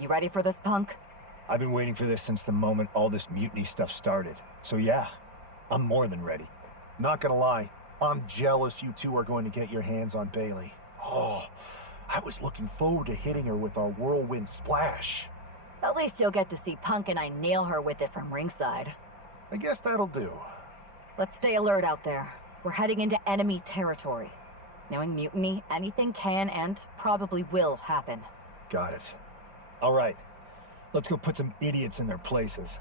You ready for this, Punk? I've been waiting for this since the moment all this mutiny stuff started. So yeah, I'm more than ready. Not gonna lie, I'm jealous you two are going to get your hands on Bailey. Oh, I was looking forward to hitting her with our whirlwind splash. At least you'll get to see Punk and I nail her with it from ringside. I guess that'll do. Let's stay alert out there. We're heading into enemy territory. Knowing mutiny, anything can and probably will happen. Got it. All right, let's go put some idiots in their places.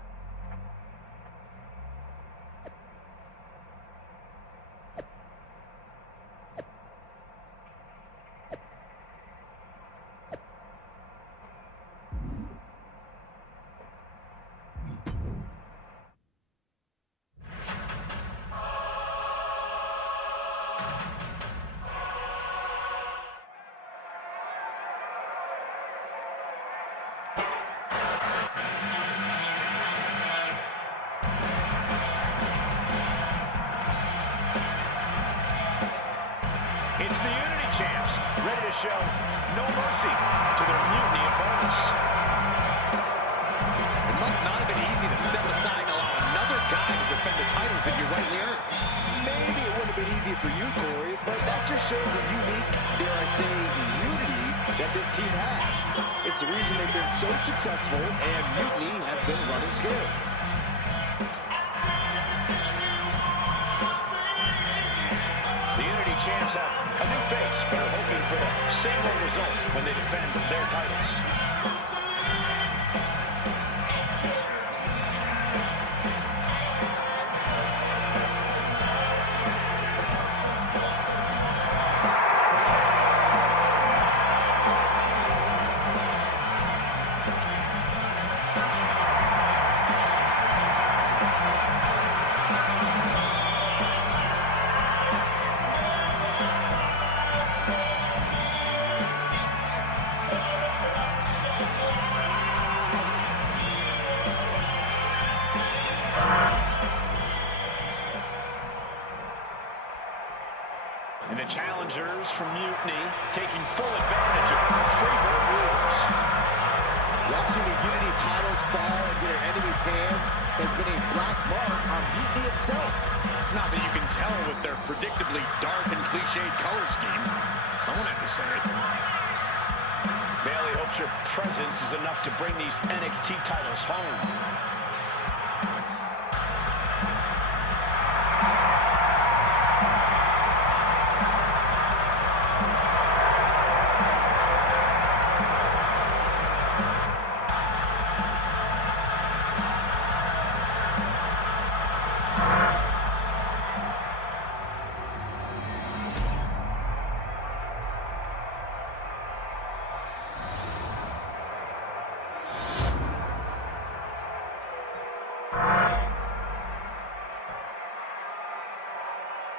It's the Unity Champs, ready to show no mercy to their mutiny opponents. It must not have been easy to step aside and allow another guy to defend the titles that you rightly earned. Maybe it wouldn't have been easy for you, Corey, but that just shows the unique, dare I say, unity that this team has. It's the reason they've been so successful, and mutiny has been running scared. Champs have a new face, but are hoping for the same old result when they defend their titles. And the challengers from Mutiny taking full advantage of Freebird rules. Watching the Unity titles fall into their enemies' hands has been a black mark on Mutiny itself. Not that you can tell with their predictably dark and cliched color scheme. Someone had to say it. Bailey hopes your presence is enough to bring these NXT titles home.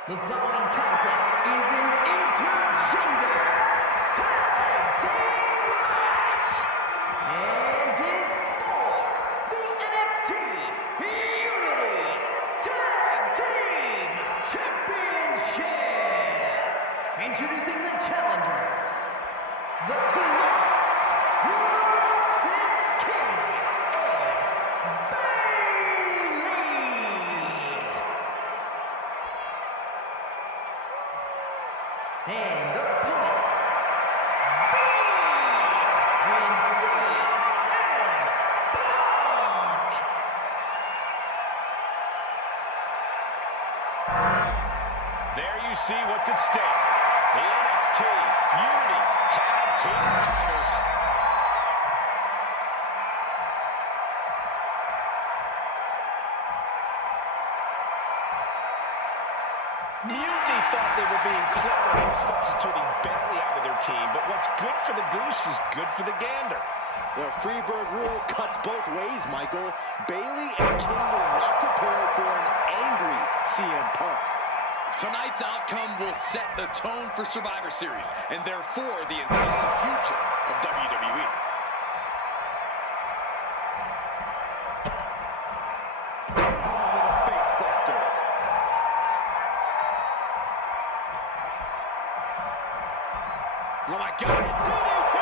The following contest is an intergender tag team match and is for the NXT Unity Tag Team Championship. Introducing the challengers, the team of Lexis King and Bailey. And their opponents, B and C and Punk. There you see what's at stake. The NXT Unity Tag Team titles. Mutiny thought they were being clever in substituting Bailey out of their team, but what's good for the goose is good for the gander. The Freebird rule cuts both ways, Michael. Bailey and King were not prepared for an angry CM Punk. Tonight's outcome will set the tone for Survivor Series, and therefore the entire future of WWE. Oh my God, DDT!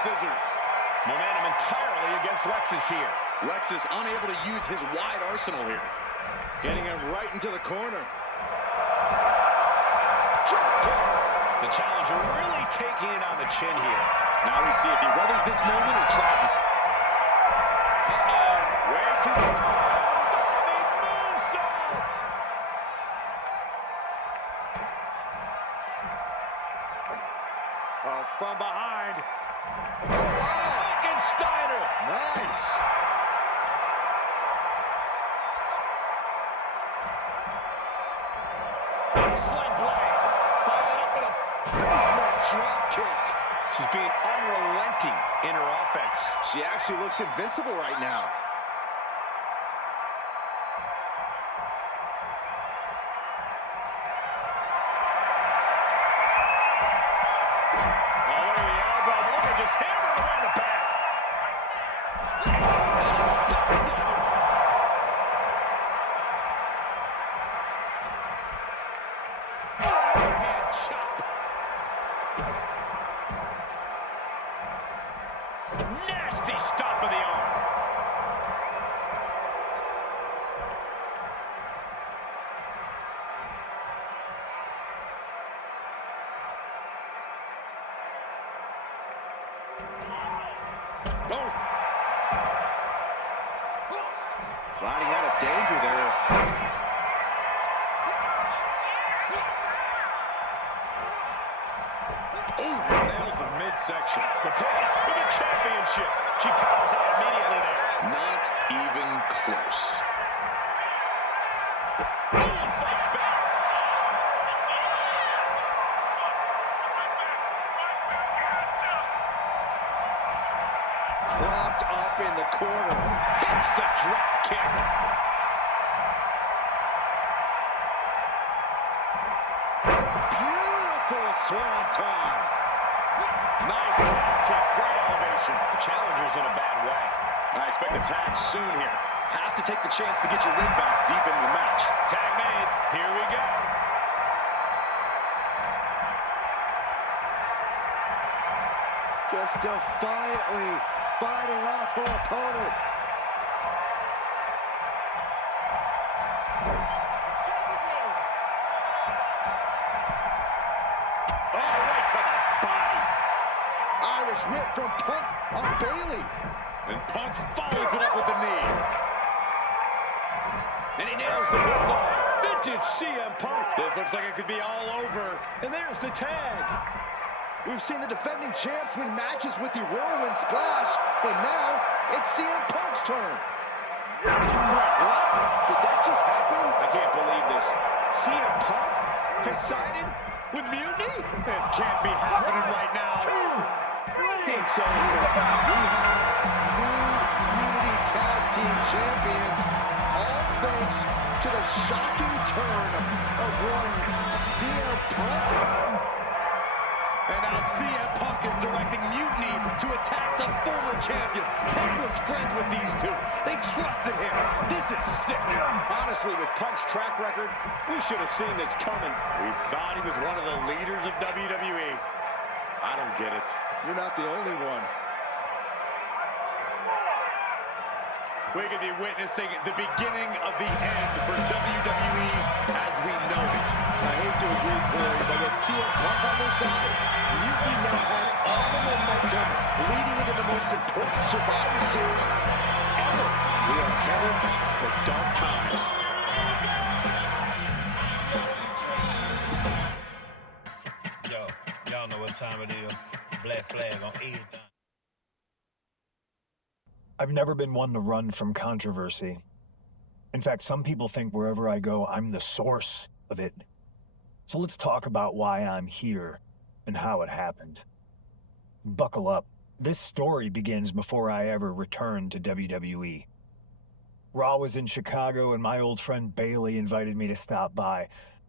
scissors. Momentum entirely against Lexus here. Lexus unable to use his wide arsenal here. Getting him right into the corner. The challenger really taking it on the chin here. Now we see if he weathers this moment or tries to... Way too far. Moonsault. From behind. Steiner. Nice. Sling blade. Followed up with a Basement drop kick. She's being unrelenting in her offense. She actually looks invincible right now. Oh, look at the elbow. Look at just hammer around the back. Overhand chop. Nasty stop of the arm. Oh, Sliding out of danger there. Nails the midsection. The pin for the championship. She powers out immediately there. not even close. Fights back. Propped up in the corner. Hits the drop kick. And a beautiful swanton. Nice half kick. Great elevation. The challenger's in a bad way. I expect a tag soon here. Have to take the chance to get your win back deep into the match. Tag made. Here we go. Just defiantly fighting off her opponent. Oh, right to the body. Irish whip from Punk on Bailey. And Punk follows it up with the knee. And he nails the bulldog. Vintage CM Punk. This looks like it could be all over. And there's the tag. We've seen the defending champs win matches with the whirlwind splash, and now it's CM Punk's turn. What? Did that just happen? I can't believe this. CM Punk has sided with Mutiny? This can't be happening right now. It's over. We have new Unity Tag Team Champions, all thanks to the shocking turn of one CM Punk. And now CM Punk is directing Mutiny to attack the former champions. Punk was friends with these two. They trusted him. This is sick. Honestly, with Punk's track record, we should have seen this coming. We thought he was one of the leaders of WWE. I don't get it. You're not the only one. We could be witnessing the beginning of the end for WWE as we know it. I hate to agree, Corey, but with CM Punk on their side, Mutiny now has all the momentum leading into the most important Survivor Series ever. We are headed for dark times. Yo, y'all know what time it is. Black flag on everything. I've never been one to run from controversy. In fact, some people think wherever I go, I'm the source of it. So let's talk about why I'm here and how it happened. Buckle up. This story begins before I ever returned to WWE. Raw was in Chicago and my old friend Bailey invited me to stop by.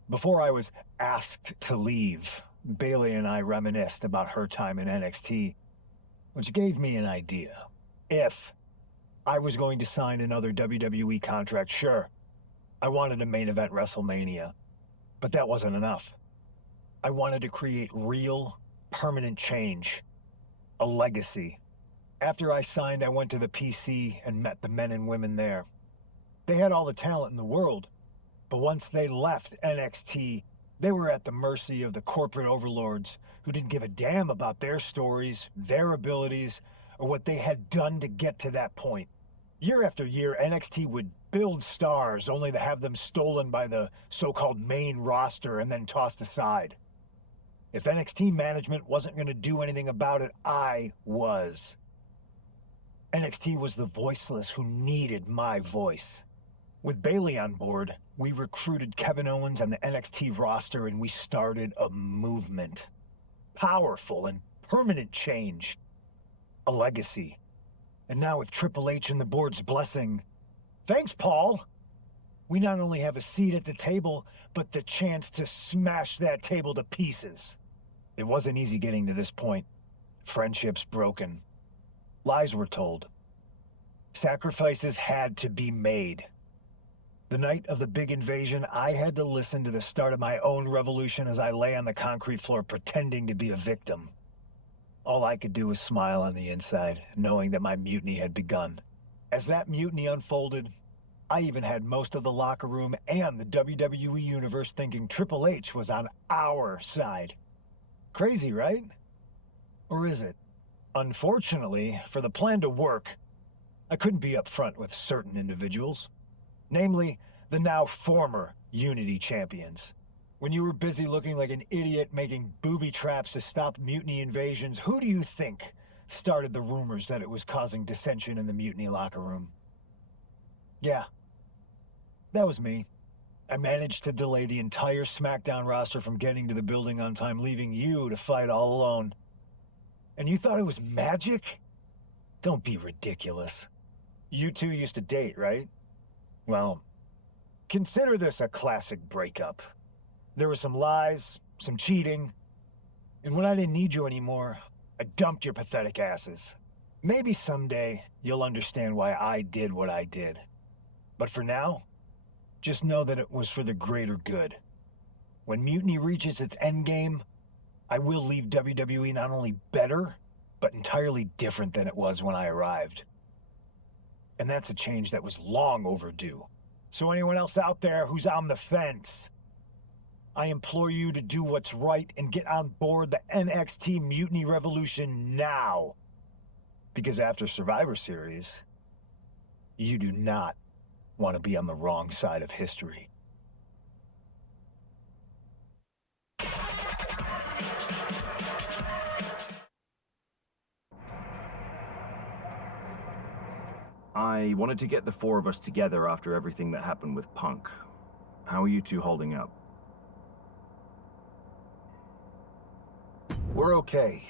Before I was asked to leave, Bailey and I reminisced about her time in NXT, which gave me an idea. If I was going to sign another WWE contract, sure, I wanted a main event WrestleMania, but that wasn't enough. I wanted to create real, permanent change. a legacy. After I signed, I went to the PC and met the men and women there. They had all the talent in the world, but once they left NXT, they were at the mercy of the corporate overlords who didn't give a damn about their stories, their abilities, or what they had done to get to that point. Year after year, NXT would build stars only to have them stolen by the so-called main roster and then tossed aside. If NXT management wasn't going to do anything about it, I was. NXT was the voiceless who needed my voice. With Bayley on board, we recruited Kevin Owens and the NXT roster, and we started a movement. Powerful and permanent change. A legacy. And now with Triple H and the board's blessing, thanks, Paul! We not only have a seat at the table, but the chance to smash that table to pieces. It wasn't easy getting to this point. Friendships broken. Lies were told. Sacrifices had to be made. The night of the big invasion, I had to listen to the start of my own revolution as I lay on the concrete floor pretending to be a victim. All I could do was smile on the inside, knowing that my mutiny had begun. As that mutiny unfolded, I even had most of the locker room and the WWE Universe thinking Triple H was on our side. Crazy, right? Or is it? Unfortunately, for the plan to work, I couldn't be upfront with certain individuals. Namely, the now former Unity champions. When you were busy looking like an idiot making booby traps to stop mutiny invasions, who do you think started the rumors that it was causing dissension in the mutiny locker room? Yeah, that was me. I managed to delay the entire SmackDown roster from getting to the building on time, leaving you to fight all alone. And you thought it was magic? Don't be ridiculous. You two used to date, right? Well, consider this a classic breakup. There were some lies, some cheating, and when I didn't need you anymore, I dumped your pathetic asses. Maybe someday you'll understand why I did what I did. But for now, just know that it was for the greater good. When Mutiny reaches its endgame, I will leave WWE not only better, but entirely different than it was when I arrived. And that's a change that was long overdue. So anyone else out there who's on the fence, I implore you to do what's right and get on board the NXT Mutiny Revolution now. Because after Survivor Series, you do not want to be on the wrong side of history. I wanted to get the four of us together after everything that happened with Punk. How are you two holding up? We're okay,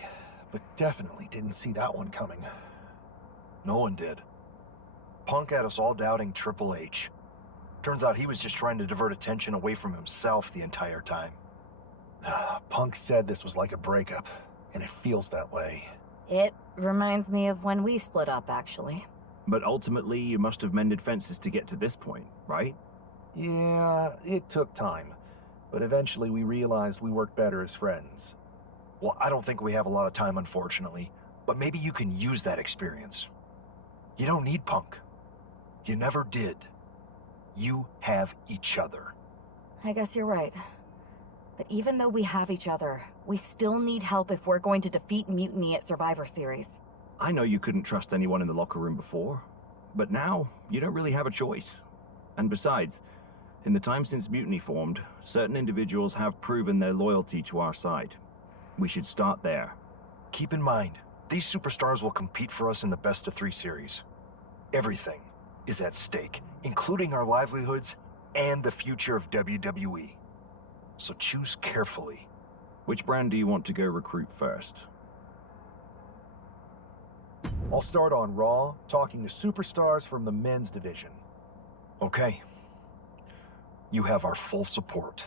but definitely didn't see that one coming. No one did. Punk had us all doubting Triple H. Turns out he was just trying to divert attention away from himself the entire time. Punk said this was like a breakup, and it feels that way. It reminds me of when we split up, actually. But ultimately, you must have mended fences to get to this point, right? Yeah, it took time, but eventually we realized we worked better as friends. Well, I don't think we have a lot of time, unfortunately, but maybe you can use that experience. You don't need Punk. You never did. You have each other. I guess you're right. But even though we have each other, we still need help if we're going to defeat Mutiny at Survivor Series. I know you couldn't trust anyone in the locker room before, but now you don't really have a choice. And besides, in the time since Mutiny formed, certain individuals have proven their loyalty to our side. We should start there. Keep in mind, these superstars will compete for us in the best-of-3 series. Everything is at stake, including our livelihoods and the future of WWE. So choose carefully. Which brand do you want to go recruit first? I'll start on Raw, talking to superstars from the men's division. Okay. You have our full support.